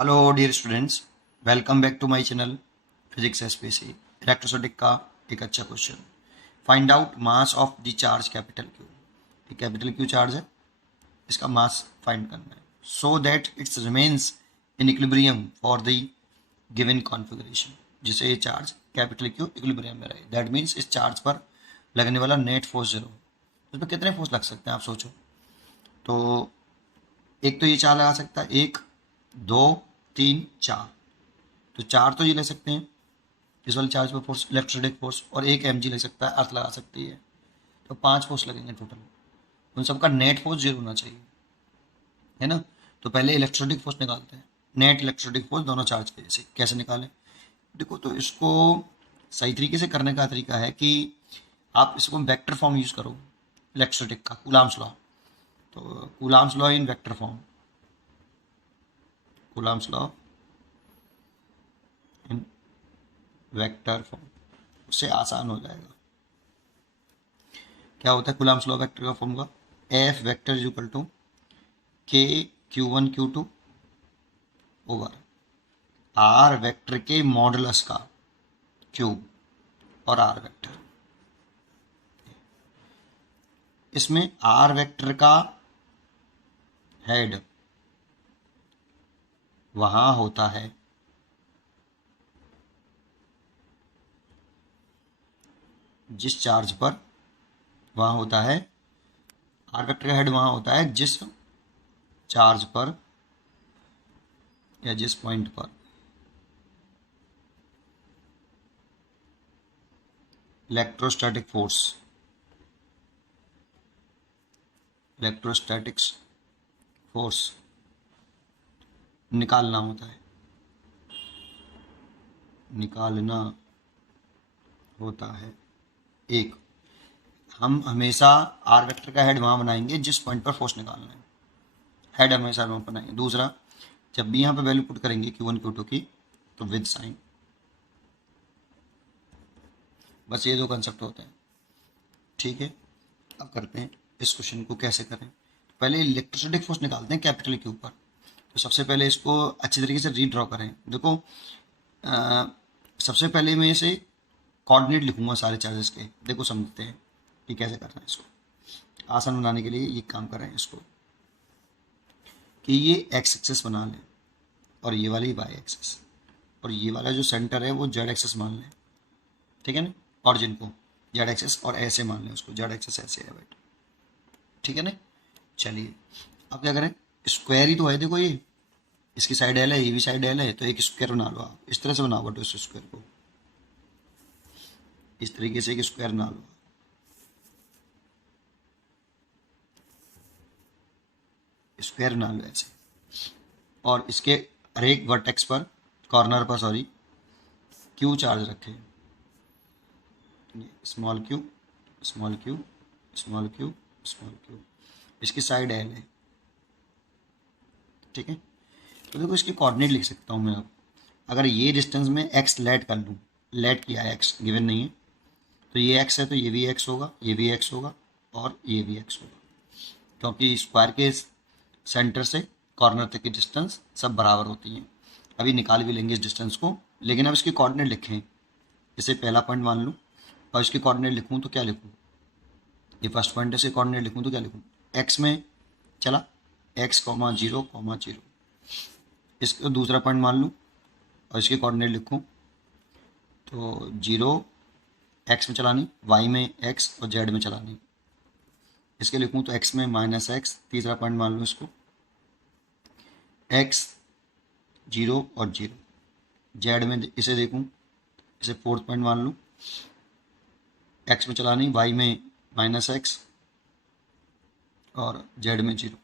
Hello dear students, welcome back to my channel physics SPC. Electrostatic का एक अच्छा question. Find out mass of the charge capital Q. ये capital Q charge है, इसका mass find करना है so that it's remains in equilibrium for the given configuration. जिसे ये चार्ज कैपिटल क्यू इक्विलिब्रियम में रहे, दैट मीन्स इस चार्ज पर लगने वाला नेट फोर्स जीरो। उसमें कितने फोर्स लग सकते हैं आप सोचो। तो एक तो ये चार लगा सकता है, एक, दो, तीन, चार। तो चार तो ये ले सकते हैं इस वाले चार्ज पर फोर्स, इलेक्ट्रोस्टैटिक फोर्स, और एक एम ले सकता है, अर्थ लगा सकती है। तो पांच फोर्स लगेंगे टोटल। उन सबका नेट फोर्स जीरो होना चाहिए, है ना। तो पहले इलेक्ट्रोस्टैटिक फोर्स निकालते हैं, नेट इलेक्ट्रोस्टैटिक फोर्स दोनों चार्ज के। जैसे कैसे निकालें, देखो। तो इसको सही तरीके से करने का तरीका है कि आप इसको वेक्टर फॉर्म यूज करो इलेक्ट्रोस्टैटिक का, कूलाम्स लॉ। तो Coulomb's law in vector form, Coulomb's law in vector form, उससे आसान हो जाएगा। क्या होता है कूलाम्स लॉ वेक्टर का formula? F vector is equal to K Q1 Q2 over R vector के मॉडुलस का क्यूब और आर वेक्टर। इसमें आर वेक्टर का हेड वहां होता है जिस चार्ज पर, वहां होता है आर वेक्टर का हेड वहां होता है जिस चार्ज पर या जिस पॉइंट पर इलेक्ट्रोस्टैटिक फोर्स, इलेक्ट्रोस्टैटिक्स फोर्स निकालना होता है, निकालना होता है। एक, हम हमेशा आर वेक्टर का हेड वहाँ बनाएंगे जिस पॉइंट पर फोर्स निकालना है, हेड हमेशा वहाँ बनाएंगे। दूसरा, जब भी यहाँ पे वैल्यू पुट करेंगे Q1 Q2 की, तो विद साइन। बस ये दो कंसेप्ट होते हैं, ठीक है। अब करते हैं इस क्वेश्चन को कैसे करें। तो पहले इलेक्ट्रोस्टैटिक फोर्स निकालते हैं कैपिटल क्यू पर। तो सबसे पहले इसको अच्छी तरीके से रीड्रॉ करें। देखो, सबसे पहले मैं इसे कोऑर्डिनेट लिखूंगा सारे चार्जेस के। देखो समझते हैं कि कैसे करना है इसको। आसान बनाने के लिए ये काम कर रहे हैं इसको कि ये एक्स एक्सेस बना लें और ये वाली वाई एक्सेस, और ये वाला जो सेंटर है वो जेड एक्सेस मान लें, ठीक है ना। ऑरिजिन को जेड एक्सेस और ऐसे मान लें उसको, जेड एक्सेस ऐसे है बेटा, ठीक है ना। चलिए अब क्या करें, स्क्वायर ही तो है। देखो ये इसकी साइड एल है, ये भी साइड एल है, तो एक स्क्वायर बना लो आप। इस तरह से बनाओ बटो इस स्क्वायर को, इस तरीके से एक स्क्वायर बना लो। स्क्वायर बना लो ऐसे, और इसके हर एक वर्टेक्स पर, कॉर्नर पर सॉरी, क्यू चार्ज रखें। Small Q, small Q, small Q, small Q. इसकी साइड एल है, ठीक है। तो देखो इसके कोऑर्डिनेट लिख सकता हूँ मैं अब। अगर ये डिस्टेंस में एक्स लेट कर लूँ, लेट किया है, एक्स गिवन नहीं है, तो ये एक्स है तो ये भी एक्स होगा, ये भी एक्स होगा, और ये भी एक्स होगा, क्योंकि स्क्वायर के सेंटर से कॉर्नर तक की डिस्टेंस सब बराबर होती हैं। अभी निकाल भी लेंगे इस डिस्टेंस को, लेकिन अब इसके कोऑर्डिनेट लिखें। इसे पहला पॉइंट मान लूँ और इसके कोऑर्डिनेट लिखूँ तो क्या लिखूँ? ये फर्स्ट पॉइंट है, इसके कोऑर्डिनेट लिखूँ तो क्या लिखूँ? एक्स में चला, x comma zero comma zero. इसको दूसरा पॉइंट मान लूँ और इसके कोऑर्डिनेट लिखूँ तो जीरो एक्स में चलानी, वाई में एक्स और जेड में चलानी। इसके लिखूँ तो एक्स में माइनस एक्स, तीसरा पॉइंट मान लूँ इसको, एक्स जीरो और जीरो। जेड में इसे देखूँ, इसे फोर्थ पॉइंट मान लूँ, एक्स में चलानी, वाई में माइनस एक्स और जेड में जीरो।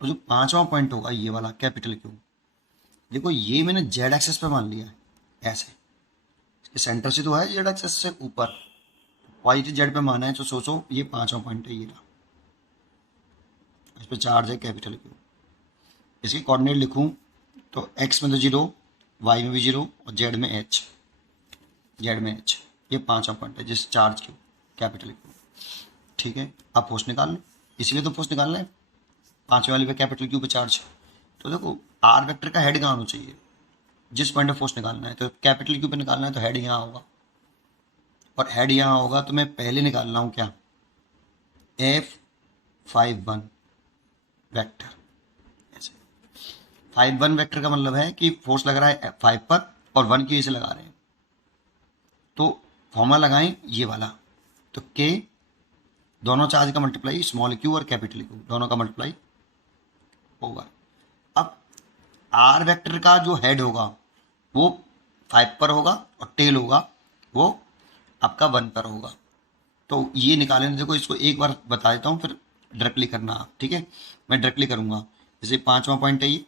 और जो पांचवा पॉइंट होगा ये वाला कैपिटल क्यू, देखो ये मैंने जेड एक्सेस पे मान लिया है ऐसे, इसके सेंटर से तो है जेड एक्सेस से ऊपर, वाई जेड पे माना है। तो सोचो ये पांचवा पॉइंट है, ये रहा, इस पर चार्ज है कैपिटल क्यू। इसकी कोऑर्डिनेट लिखूं तो एक्स में तो जीरो, वाई में भी जीरो और जेड में एच, जेड में एच। ये पांचवा पॉइंट है जिस चार्ज क्यू, कैपिटल क्यू, ठीक है। अब फोर्स निकाल लें, इसीलिए तो फोर्स निकालना है पांचवे वाले पे कैपिटल क्यू पे चार्ज। तो देखो आर वेक्टर का हेड कहाँ होना चाहिए, जिस पॉइंट ऑफ फोर्स निकालना है तो कैपिटल क्यू पे निकालना है तो हेड यहाँ होगा, और हेड यहाँ होगा तो मैं पहले निकाल रहा हूँ क्या, F51 वेक्टर। ऐसे 51 वेक्टर का मतलब है कि फोर्स लग रहा है 5 पर और 1 की वजह से लगा रहे हैं, तो फॉर्मूला लगाएं ये वाला, तो K दोनों चार्ज का मल्टीप्लाई स्मॉल क्यू और कैपिटल क्यू दोनों का मल्टीप्लाई होगा। अब आर वेक्टर का जो हेड होगा वो 5 पर होगा और टेल होगा वो आपका 1 पर होगा। तो ये निकालेंगे, देखो इसको एक बार बता देता हूँ फिर डायरेक्टली करना आप, ठीक है। मैं डायरेक्टली करूँगा। जैसे 5वां पॉइंट है ये,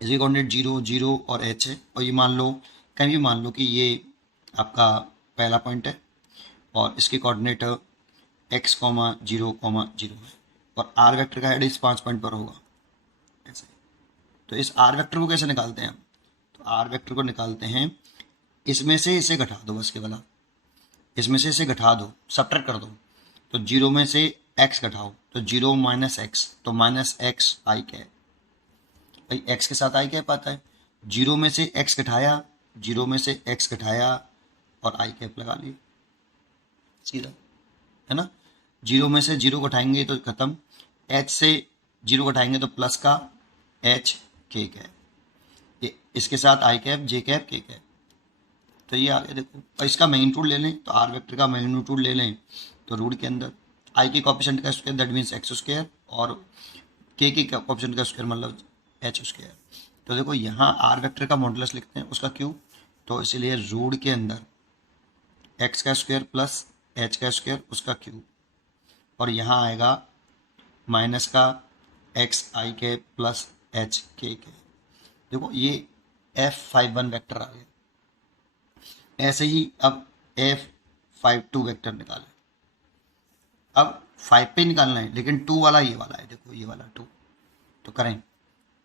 इसी कोऑर्डिनेट 0 0 और h है, और ये मान लो कहीं भी मान लो कि ये आपका पहला पॉइंट है और इसके कोऑर्डिनेट x, 0, 0 है, और आर वेक्टर का हेड इस 5 पॉइंट पर होगा ऐसे। तो इस आर वेक्टर को कैसे निकालते हैं हम, तो आर वेक्टर को निकालते हैं, इसमें से इसे घटा दो, बस केवल इसमें से इसे घटा दो, सब्ट्रैक्ट कर दो, तो 0 में से x घटाओ तो 0 माइनस एक्स, तो माइनस एक्स आई कैप, भाई x के साथ आई कैप आता है, 0 में से x घटाया, 0 में से x घटाया और आई कैप लगा लिए, सीधा है ना। 0 में से 0 घटाएंगे तो खत्म, h से 0 घटाएंगे तो प्लस का h k कैप, इसके साथ आई कैप जे कैप के कैप, तो ये आगे देखो। और इसका मैग्नीट्यूड ले लें, तो आर वेक्टर का मैग्नीट्यूड ले लें तो रूट के अंदर आई के कोएफिशिएंट का square that means x square, और के कोएफिशिएंट का स्क्वायर मतलब एच स्क्वायर। तो देखो यहाँ आर वेक्टर का मॉडुलस लिखते हैं उसका क्यू, तो इसीलिए रूट के अंदर एक्स का स्क्वायर प्लस एच का स्क्वायर उसका क्यू, और यहाँ आएगा माइनस का एक्स आई के प्लस एच के। देखो ये F51 वेक्टर आ गया। ऐसे ही अब F52 वेक्टर निकालें, अब 5 पे निकालना है लेकिन 2 वाला ये वाला है, देखो ये वाला 2, तो करें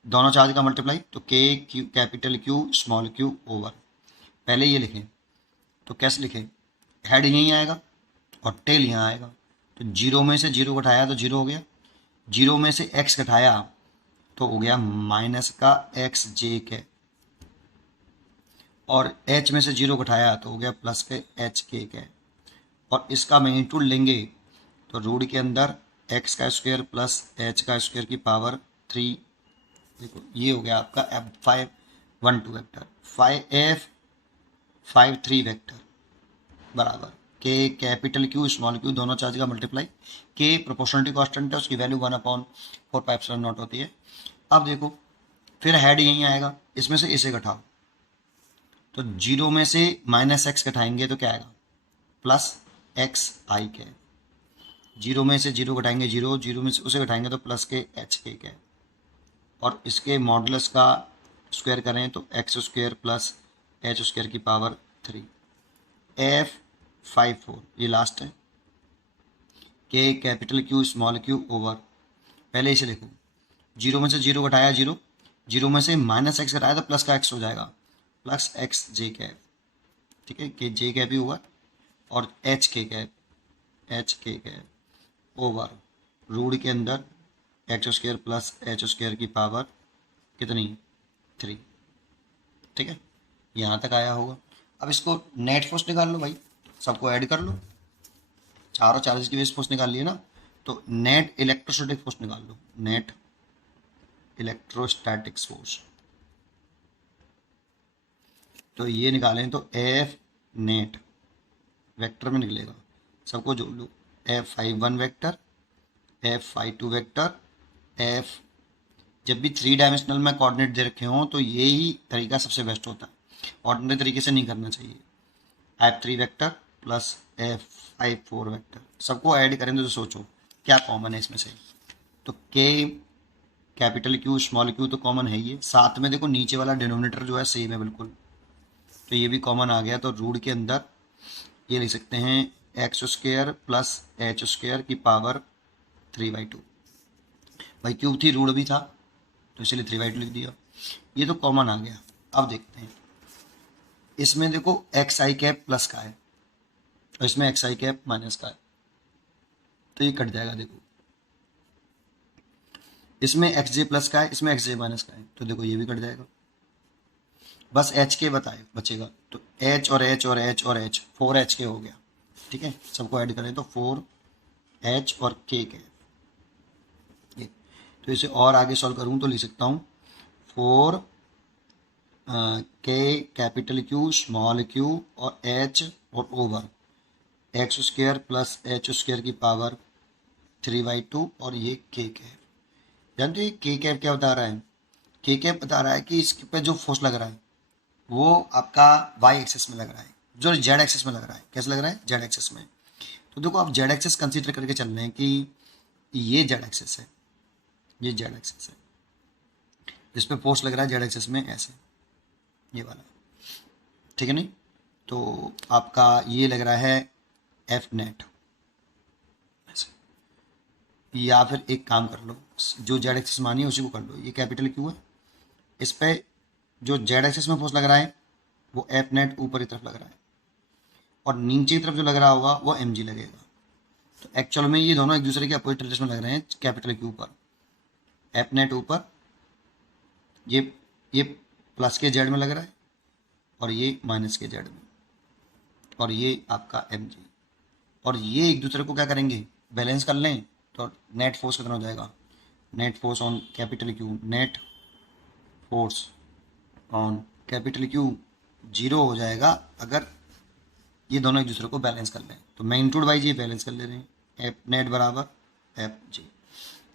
दोनों चार्ज का मल्टीप्लाई, तो K Q capital Q small q over, पहले ये लिखें तो कैसे लिखें, हेड यहीं आएगा और टेल यहाँ आएगा, तो 0 में से 0 घटाया तो 0 हो गया, 0 में से x घटाया तो हो गया माइनस का एक्स जे के, और h में से 0 घटाया तो हो गया प्लस के एच के, और इसका मैग्नीट्यूड लेंगे तो रूट के अंदर x का स्क्वायर प्लस h का स्क्वायर की पावर 3, देखो ये हो गया आपका F512 वेक्टर, F53 वेक्टर बराबर K capital Q small q दोनों चार्ज का मल्टीप्लाई, K प्रोपोर्शनलिटी कांस्टेंट है उसकी वैल्यू 1/4π0 होती है। अब देखो फिर हेड यहीं आएगा, इसमें से इसे घटाओ, तो 0 में से माइनस एक्स घटाएंगे तो क्या आएगा प्लस एक्स आई के, 0 में से 0 घटाएंगे 0, 0 में से उसे घटाएंगे तो प्लस के एच के, और इसके मॉडुलस का स्क्वायर करें तो x square plus H square की पावर 3, F54 ये लास्ट है, K capital Q small q over, पहले इसे लिखो 0 में से 0 घटाया 0, 0 में से माइनस एक्स घटाया तो प्लस का एक्स हो जाएगा, प्लस एक्स जे कैप, ठीक है, के जे कैप ही हुआ, और एच के कैप ओवर रूट के अंदर x square plus H square की पावर कितनी 3, ठीक है, यहाँ तक आया होगा। अब इसको नेट फोर्स निकाल लो भाई, सबको ऐड कर लो, चारों चार्जेस की बेस फोर्स निकाल लिए ना, तो नेट इलेक्ट्रोस्टैटिक फोर्स निकाल लो, नेट इलेक्ट्रोस्टैटिक्स फोर्स, तो ये निकालें तो एफ नेट वेक्टर में निकलेगा, सबको जोड़ लो, F51 vector, F52 vector, F, जब भी 3 डायमेंशनल में कोऑर्डिनेट दे रखे हों तो यही तरीका सबसे बेस्ट होता है, ऑर्डिनरी तरीके से नहीं करना चाहिए। F3 vector plus F54 vector, सबको ऐड करें तो सोचो क्या कॉमन है इसमें से, तो K capital Q small q तो कॉमन है ही है, साथ में देखो नीचे वाला डिनोमिनेटर जो है सेम है बिल्कुल, तो ये भी कॉमन आ गया, तो रूट के अंदर ये लिख सकते हैं x square plus H square की पावर 3/2, भाई क्यूब थी रूट भी था तो इसलिए 3/2 लिख दिया, ये तो कॉमन आ गया। अब देखते हैं इसमें देखो एक्स आई कैप प्लस का है और इसमें एक्स आई कैप माइनस का है, तो ये कट जाएगा, देखो इसमें एक्स जे प्लस का है, इसमें एक्स जे माइनस का है, तो देखो ये भी कट जाएगा, बस एच के बचेगा। तो एच और एच और एच और एच, 4 एच के हो गया। ठीक है, सबको ऐड करें तो 4 एच और के ये। तो इसे और आगे सॉल्व करूँ तो लिख सकता हूँ 4 के कैपिटल क्यू स्मॉल क्यू और एच और over X square plus H square की पावर 3/2 और ये के कैप। जानते हो ये के कैप क्या बता रहा है? के कैप बता रहा है कि इसके पे जो फोर्स लग रहा है वो आपका वाई एक्सिस में लग रहा है, जो जेड एक्सिस में लग रहा है। कैसे लग रहा है? जेड एक्सिस में। तो देखो आप जेड एक्सिस कंसीडर करके चल रहे हैं कि ये जेड एक्सिस है, ये जेड एक्सिस है, जिस पे फोर्स लग रहा है जेड एक्सिस में ऐसे, ये वाला। ठीक है नहीं? तो आपका ये लग रहा है एफ नेट ऐसे। या फिर एक काम कर लो, जो जेड एक्सिस मानी है उसी को कर लो। ये कैपिटल क्यू है, इस पे जो जेड एक्सिस में फोर्स लग रहा है वो एफ नेट ऊपर की तरफ लग रहा है, और नीचे की तरफ जो लग रहा होगा वो एम जी लगेगा। तो एक्चुअल में ये दोनों एक दूसरे के अपोजिट डायरेक्शन में लग रहे हैं। कैपिटल क्यू पर एफ नेट ऊपर, ये प्लस के जेड में लग रहा है और ये माइनस के जेड में, और ये आपका एम जी। और ये एक दूसरे को क्या करेंगे? बैलेंस कर लें तो नेट फोर्स कितना हो जाएगा? Net force on capital Q, net force on capital Q 0 हो जाएगा अगर ये दोनों एक दूसरे को बैलेंस कर लें। तो मैग्नीट्यूड बाई जी बैलेंस कर ले रहे हैं, एफ नेट बराबर एफ जी।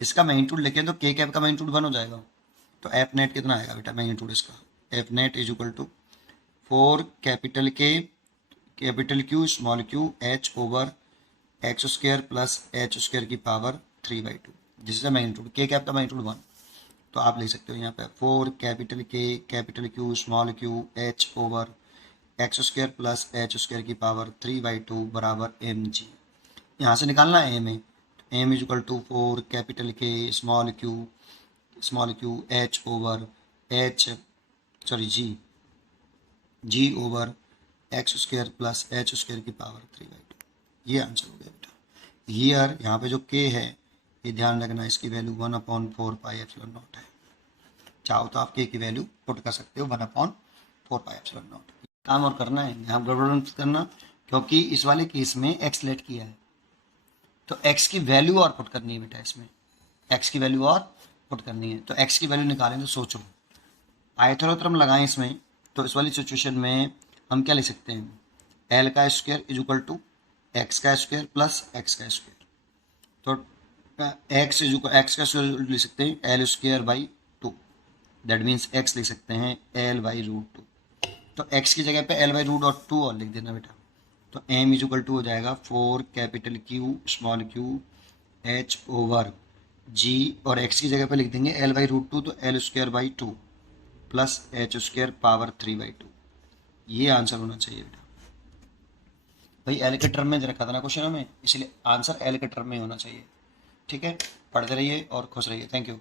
इसका मैग्नीट्यूड लेके तो के कैप का मैग्नीट्यूड 1 हो जाएगा। तो एफ नेट कितना आएगा बेटा मैग्नीट्यूड इसका? F net is equal to 4 capital K capital Q small Q H over X square plus H square की पावर 3/2, जिसका मैग्नीट्यूड के कैप का मैग्नीट्यूड 1। तो आप लिख सकते हो यहाँ पे 4 capital K capital Q small Q H over X square plus H square की पावर 3/2 बराबर एम जी। यहाँ से निकालना है M A, M is equal to 4 capital K small Q H over H sorry G over X square plus H square की power 3/2। ये answer हो गया बेटा। हियर यहाँ पे जो के है ये ध्यान रखना, इसकी वैल्यू 1/4πε0 है। चाहो तो आप के की वैल्यू पुट कर सकते हो 1/4πε0। काम और करना है, यहाँ गड़बड़ मत करना, क्योंकि इस वाले केस में एक्स लेट किया है तो एक्स की वैल्यू और पुट करनी है बेटा। इसमें एक्स की वैल्यू और पुट करनी है, तो एक्स की वैल्यू निकालें तो सोचो पाइथागोरस लगाएं इसमें। तो इस वाली सिचुएशन में हम क्या लिख सकते हैं? एल का square is equal to X का स्क्वायर प्लस एक्स का स्क्वायर। तो एक्स का स्क्वायर लिख सकते हैं L square by 2, that means X लिख सकते हैं L/√2। तो x की जगह पे L/√2 और लिख देना बेटा। तो m इज इक्वल टू हो जाएगा 4 capital Q small Q h over g, और x की जगह पे लिख देंगे L/√2, तो L²/2 plus H square power 3/2। ये आंसर होना चाहिए बेटा। भाई एल के टर्म में रखा था ना क्वेश्चन में, इसलिए आंसर एल के टर्म में होना चाहिए। ठीक है, पढ़ते रहिए और खुश रहिए। Thank you.